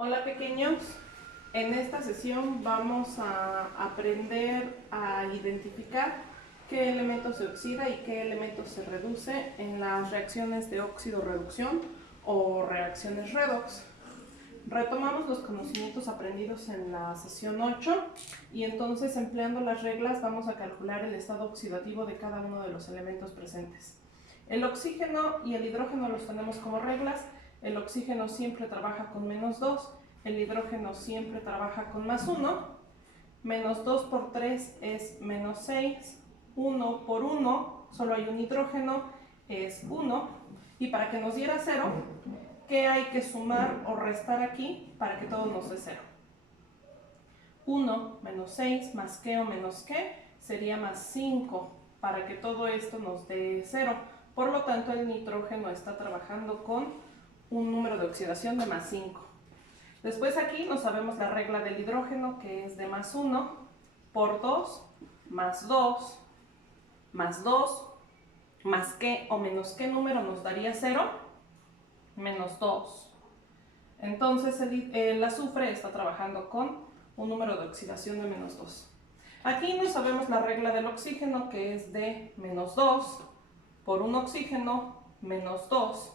Hola pequeños, en esta sesión vamos a aprender a identificar qué elemento se oxida y qué elemento se reduce en las reacciones de óxido-reducción o reacciones redox. Retomamos los conocimientos aprendidos en la sesión 8 y entonces empleando las reglas vamos a calcular el estado oxidativo de cada uno de los elementos presentes. El oxígeno y el hidrógeno los tenemos como reglas. El oxígeno siempre trabaja con -2, el hidrógeno siempre trabaja con +1, -2 por 3 es -6, 1 por 1, solo hay un hidrógeno, es 1, y para que nos diera 0, ¿qué hay que sumar o restar aquí para que todo nos dé 0? 1 menos 6 más qué o menos qué sería +5 para que todo esto nos dé 0. Por lo tanto, el nitrógeno está trabajando con un número de oxidación de +5. Después aquí no sabemos la regla del hidrógeno, que es de +1 por 2, más 2, más 2, más qué o menos qué número nos daría 0, -2. Entonces el azufre está trabajando con un número de oxidación de -2. Aquí no sabemos la regla del oxígeno, que es de -2 por un oxígeno -2,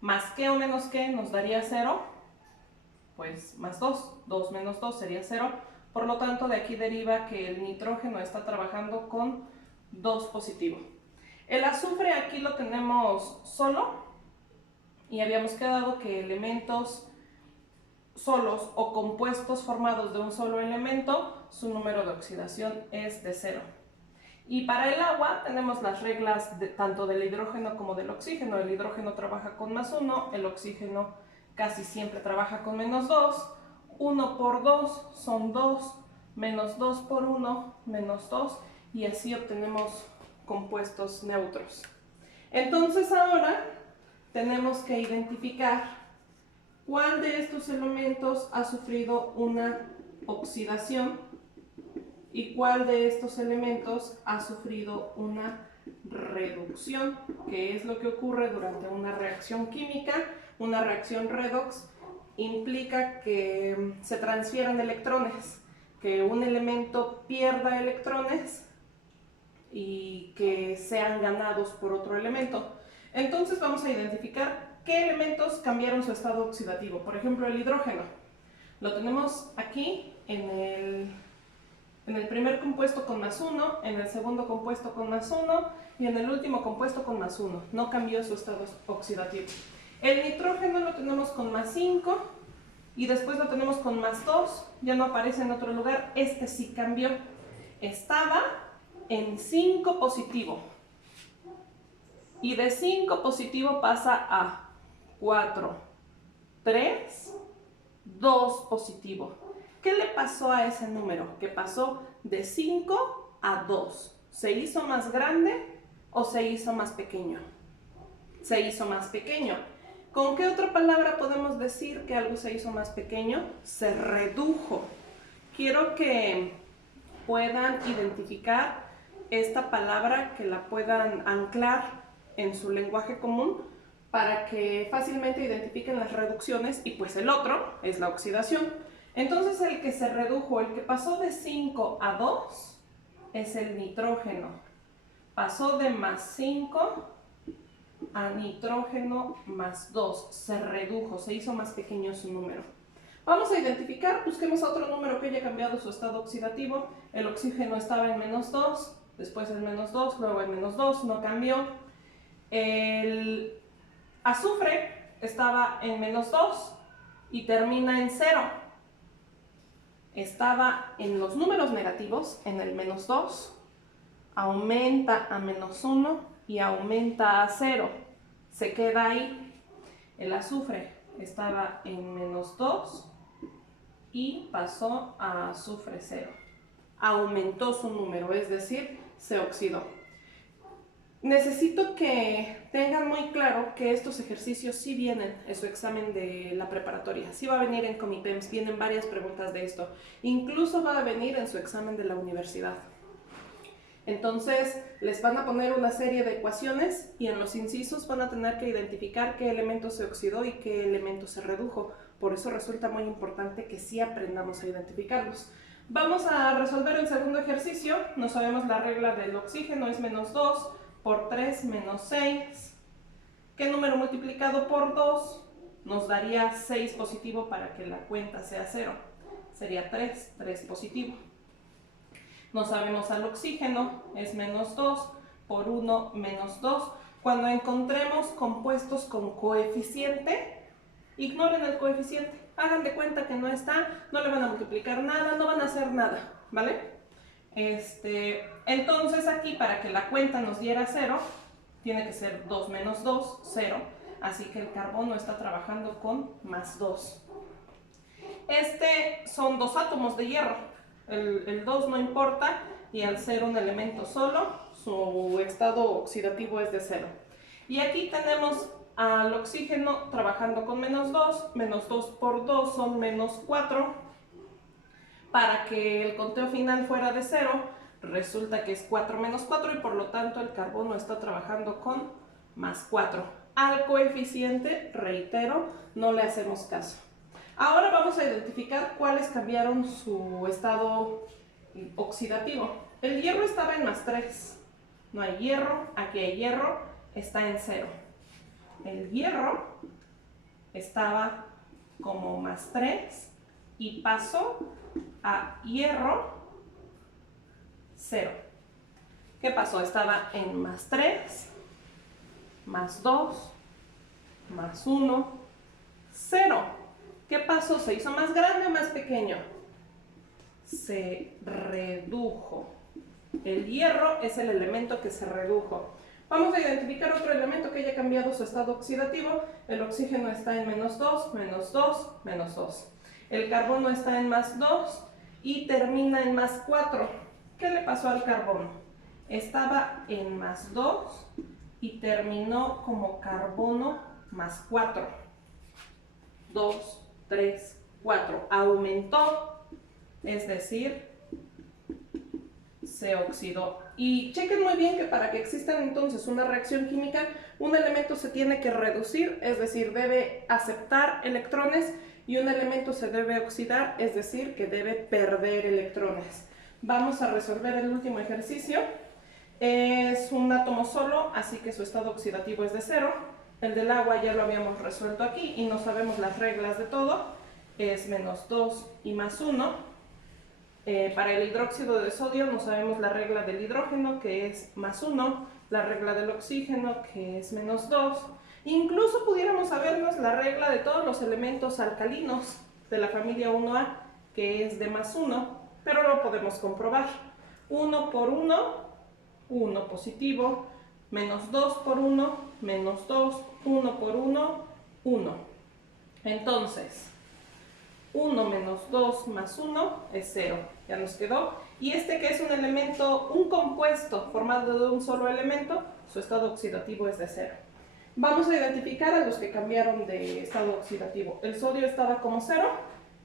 más qué o menos qué nos daría 0, pues +2, 2 menos 2 sería 0, por lo tanto de aquí deriva que el nitrógeno está trabajando con 2 positivo. El azufre aquí lo tenemos solo y habíamos quedado que elementos solos o compuestos formados de un solo elemento, su número de oxidación es de 0. Y para el agua tenemos las reglas tanto del hidrógeno como del oxígeno. El hidrógeno trabaja con +1, el oxígeno casi siempre trabaja con -2. 1 por 2 son 2, -2 por 1, -2, y así obtenemos compuestos neutros. Entonces ahora tenemos que identificar cuál de estos elementos ha sufrido una oxidación y cuál de estos elementos ha sufrido una reducción, que es lo que ocurre durante una reacción química. Una reacción redox implica que se transfieran electrones, que un elemento pierda electrones y que sean ganados por otro elemento. Entonces vamos a identificar qué elementos cambiaron su estado oxidativo. Por ejemplo, el hidrógeno. Lo tenemos aquí en el primer compuesto con +1, en el segundo compuesto con +1 y en el último compuesto con +1. No cambió su estado oxidativo. El nitrógeno lo tenemos con +5 y después lo tenemos con +2. Ya no aparece en otro lugar. Este sí cambió. Estaba en 5 positivo. Y de 5 positivo pasa a 4, 3, 2 positivo. ¿Qué le pasó a ese número? Que pasó de 5 a 2. ¿Se hizo más grande o se hizo más pequeño? Se hizo más pequeño. ¿Con qué otra palabra podemos decir que algo se hizo más pequeño? Se redujo. Quiero que puedan identificar esta palabra, que la puedan anclar en su lenguaje común para que fácilmente identifiquen las reducciones, y pues el otro es la oxidación. Entonces el que se redujo, el que pasó de 5 a 2 es el nitrógeno. Pasó de +5 a nitrógeno +2, se redujo, se hizo más pequeño su número. Vamos a identificar, busquemos otro número que haya cambiado su estado oxidativo. El oxígeno estaba en -2, después en -2, luego en -2, no cambió. El azufre estaba en -2 y termina en 0. Estaba en los números negativos, en el -2, aumenta a -1 y aumenta a 0. Se queda ahí. El azufre estaba en -2 y pasó a azufre 0. Aumentó su número, es decir, se oxidó. Necesito que tengan muy claro que estos ejercicios sí vienen en su examen de la preparatoria. Sí va a venir en Comipems, vienen varias preguntas de esto. Incluso va a venir en su examen de la universidad. Entonces les van a poner una serie de ecuaciones y en los incisos van a tener que identificar qué elemento se oxidó y qué elemento se redujo. Por eso resulta muy importante que sí aprendamos a identificarlos. Vamos a resolver el segundo ejercicio. No sabemos la regla del oxígeno, es menos 2 por 3 menos 6. ¿Qué número multiplicado por 2 nos daría 6 positivo para que la cuenta sea 0? Sería 3 positivo. No sabemos al oxígeno, es menos 2 por 1 menos 2. Cuando encontremos compuestos con coeficiente, ignoren el coeficiente. Hagan de cuenta que no está, no le van a multiplicar nada, no van a hacer nada, ¿vale? Entonces aquí para que la cuenta nos diera 0, tiene que ser 2 menos 2, 0. Así que el carbono está trabajando con más 2. Son dos átomos de hierro. El 2 no importa y al ser un elemento solo, su estado oxidativo es de 0. Y aquí tenemos al oxígeno trabajando con menos 2 por 2 son menos 4. Para que el conteo final fuera de 0, resulta que es 4 menos 4 y por lo tanto el carbono está trabajando con más 4. Al coeficiente, reitero, no le hacemos caso. Ahora vamos a identificar cuáles cambiaron su estado oxidativo. El hierro estaba en más 3. No hay hierro, aquí hay hierro, está en 0. El hierro estaba como más 3 y pasó a hierro 0. ¿Qué pasó? Estaba en más 3, más 2, más 1, 0. ¿Qué pasó? ¿Se hizo más grande o más pequeño? Se redujo. El hierro es el elemento que se redujo. Vamos a identificar otro elemento que haya cambiado su estado oxidativo. El oxígeno está en menos 2, menos 2, menos 2. El carbono está en más 2 y termina en más 4. ¿Qué le pasó al carbono? Estaba en más 2 y terminó como carbono más 4. 2, 3, 4. Aumentó, es decir, se oxidó. Y chequen muy bien que para que exista entonces una reacción química, un elemento se tiene que reducir, es decir, debe aceptar electrones, y un elemento se debe oxidar, es decir, que debe perder electrones. Vamos a resolver el último ejercicio. Es un átomo solo, así que su estado oxidativo es de 0. El del agua ya lo habíamos resuelto aquí y no sabemos las reglas de todo. Es menos 2 y más 1. Para el hidróxido de sodio no sabemos la regla del hidrógeno, que es más 1, la regla del oxígeno, que es menos 2. Incluso pudiéramos sabernos la regla de todos los elementos alcalinos de la familia 1A, que es de más 1, pero lo podemos comprobar. 1 por 1, 1 positivo, menos 2 por 1, menos 2, 1 por 1, 1. Entonces, 1 menos 2 más 1 es 0, ya nos quedó. Y que es un elemento, un compuesto formado de un solo elemento, su estado oxidativo es de 0. Vamos a identificar a los que cambiaron de estado oxidativo. El sodio estaba como 0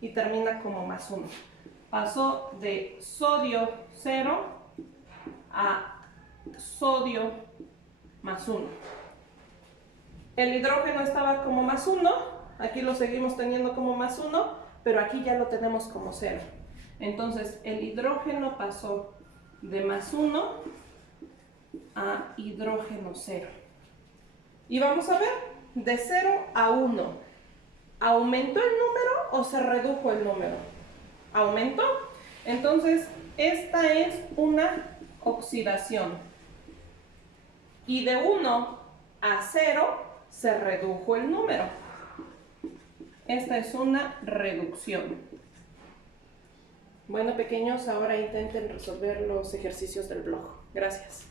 y termina como más 1. Pasó de sodio 0 a sodio más 1. El hidrógeno estaba como más 1, aquí lo seguimos teniendo como más 1, pero aquí ya lo tenemos como 0. Entonces el hidrógeno pasó de más 1 a hidrógeno 0. Y vamos a ver, de 0 a 1, ¿aumentó el número o se redujo el número? ¿Aumentó? Entonces esta es una oxidación. Y de 1 a 0 se redujo el número. Esta es una reducción. Bueno, pequeños, ahora intenten resolver los ejercicios del blog. Gracias.